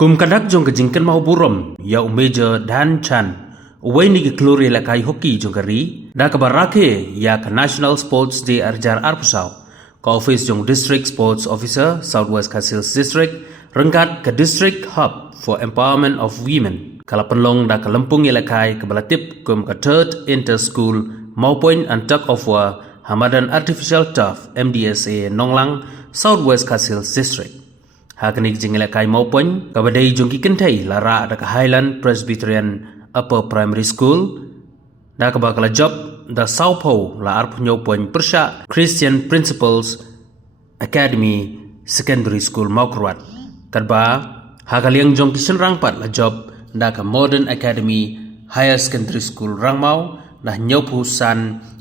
Kum kadak jong ke jingkan mau burom ya Major Dan Chan uway ni ke khlur ialehkai hoki jong kari da kabarake ya Haka National Sports Day arjar arpusau ka office jong District Sports Officer Southwest Kasils District rengkat ke District Hub for Empowerment of Women kala penlong da ke lempung ialehkai ke balatip kum ke third inter school maupun antak of war Hamadan Artificial Turf MDSA Nonglang Southwest Kasils District. Hakanik jing ialehkai maupun kabadai jongki kentai lara da ke Highland Presbyterian Upper Primary School da ke bakal job da Saupo la arpunyo pun persya Christian Principles Academy Secondary School Maukrwat kadba hakaliang jongki senrang pat la job da ke Modern Academy Higher Secondary School Rangmau da nyopusan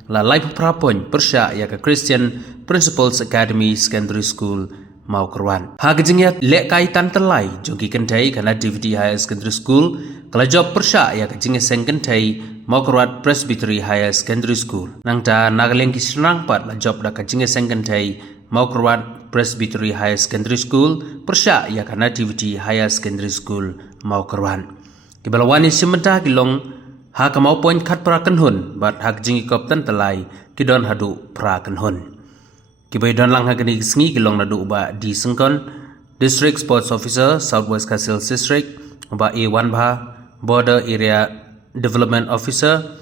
la laipu prapun persya ya ke Christian Principles Academy Secondary School Maukrwan. Hagajingya lekkai tan telai jongki kentai kana DVD Higher Secondary School kala job persya ya kajingya seng kentai Maukrwat Presbytery Higher Secondary School. Nangta nagaleng kisnang pat la job da kajingya seng kentai Maukrwat Presbytery Higher Secondary School persya ya kana DVD Higher Secondary School Maukrwan. Kibalawani sementah kilong haka maupun kat pra kenhun bat hak jingi kop tan telai kidon hadu pra kenhun. Kibai don lang hagani sengi kilong nadu uba di sengkon District Sports Officer Southwest Kasils District uba A1 Bha Border Area Development Officer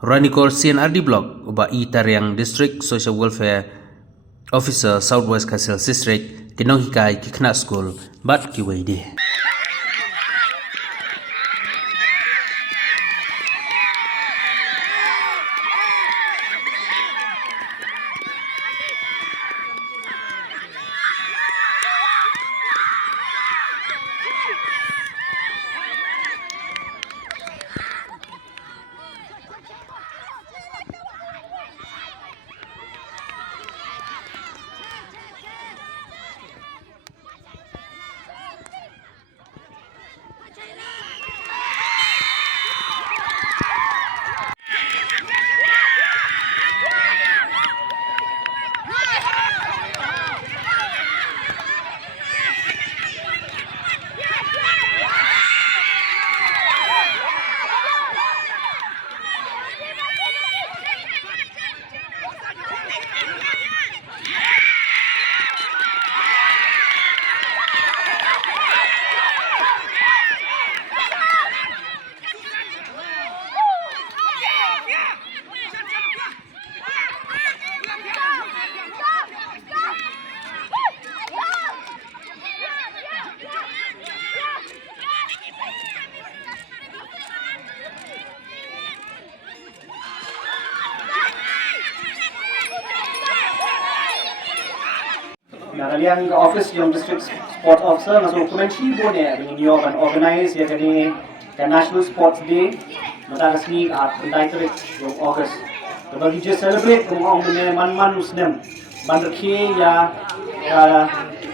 Ranikor CNRD Block uba E Tariang District Social Welfare Officer Southwest Kasils District kinong hikai kikna school bat kiwai di. Kalian ke office yang district sport officer masuk komensi boleh begini orang organize ya kini ke National Sports Day mata resmi at directorate of August. Bagi je celebrate kumong dengan man usnem bandrki ya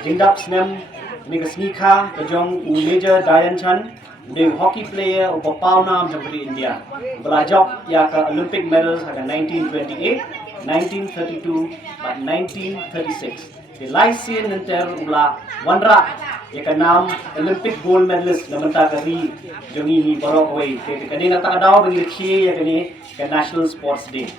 jindap snem ni ke snika kejong Major Dan Chan the hockey player of Pauna Jamhuri India. Belajar ya ke Olympic medals ada 1928, 1932, but 1936. The Lycean Inter ula wanra ya kanam Olympic gold medalist na menta kari jongi hi barokoi te kani na takadaw bagi khie ya kani ka National Sports Day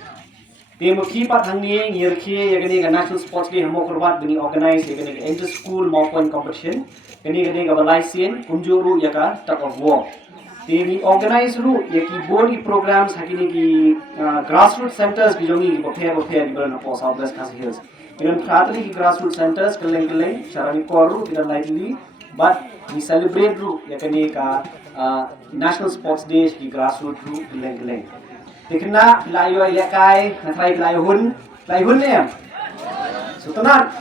te mukhi pat hangni ngir khie ya kani ka National Sports Day hamo korbat bani organize ya kani inter school maupun competition kani ka Lycean kunjuru ya ka tug of war te ni organize ru ya ki body programs hakini ki grassroots centers bi jongi bophe di bana po Southwest Kasils Dengan Catholic grassroots centers keleng-keleng syarani koru tidak lightly but we celebrate ru ya kani ka National Sports Day di grassroots ru keleng-keleng. Dikena layo ialehkai natrai layo hun em. Sutanat.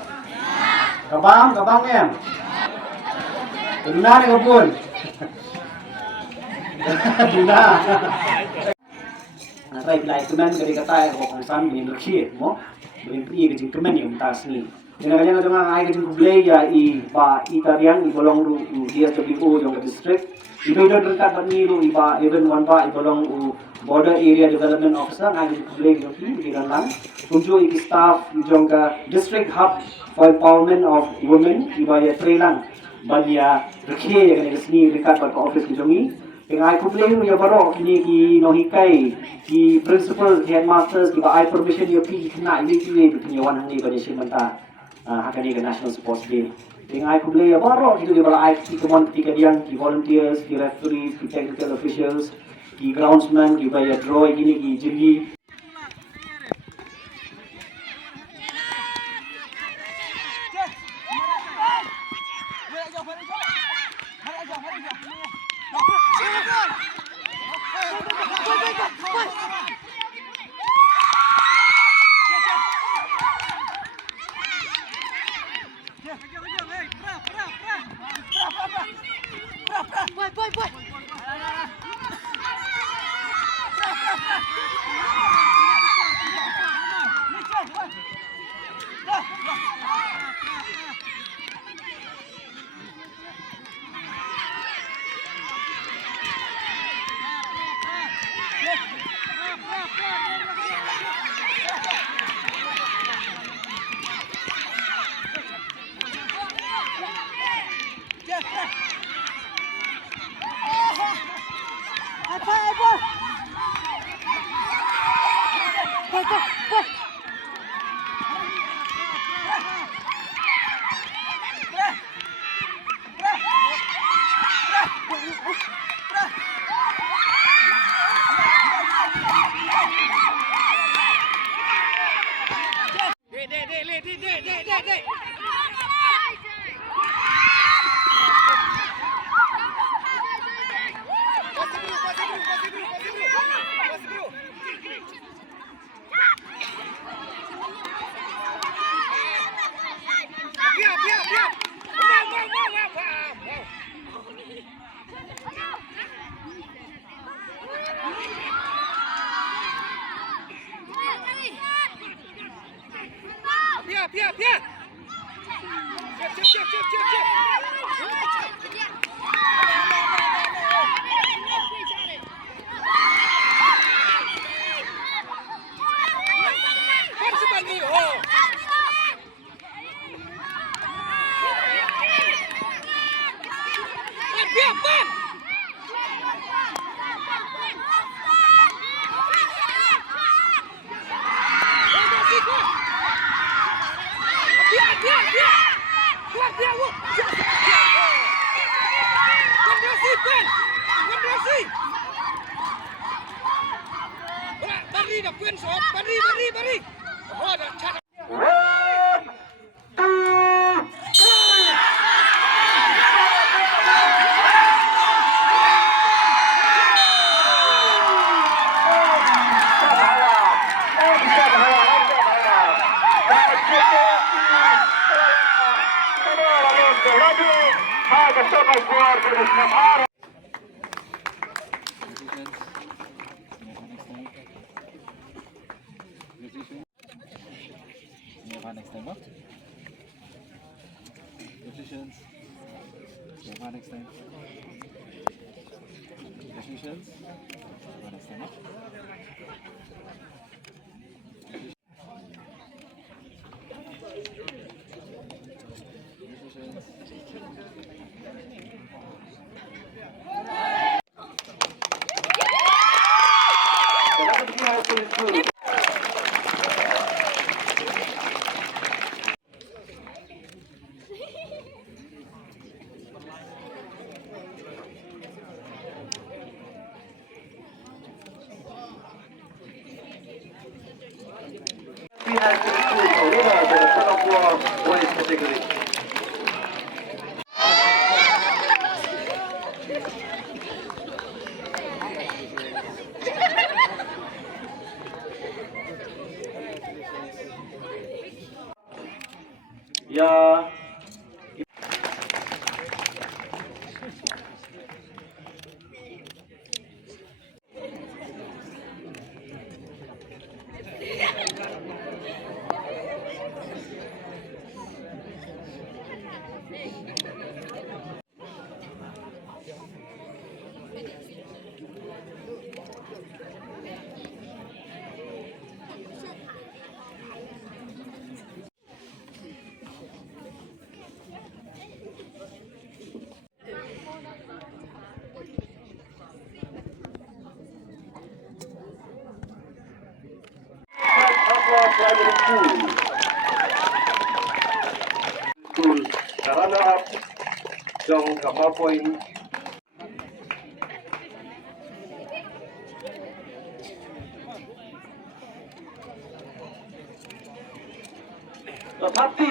Kabang em. Benar ke pun? Benar. Natrai layo kunan dari kata ko san ni lukhi mo. Beri kecing kemen yang tas ni. Jangan jangan ai kecing kublai ya i tarian i bolong ru DSWO yang ke district. Ido dekat bani ru i ba even one ba i bolong Border Area Development Officer ai kublai ki di dalam. Unjuk i staff jong ke district hub for empowerment of women i ba ya Trelang. Bania rekhe yang kena seni dekat kat office kami. Dengan kumpulan yang baru kini ki nohikai ki principal headmasters ki ba permission yo pi kena ini ki punya wan ni pada simanta Haka National Sports Day. Dengan kumpulan yang baru itu di bala ki kemon ki kadian ki volunteers ki referees ki technical officials ki groundsman ki ba ya draw ini ki jiri. Next time, what? Positions. Next time. Positions. Next time, what? Ya. Primary School. School runner-up trong Kynmaw Point. Party.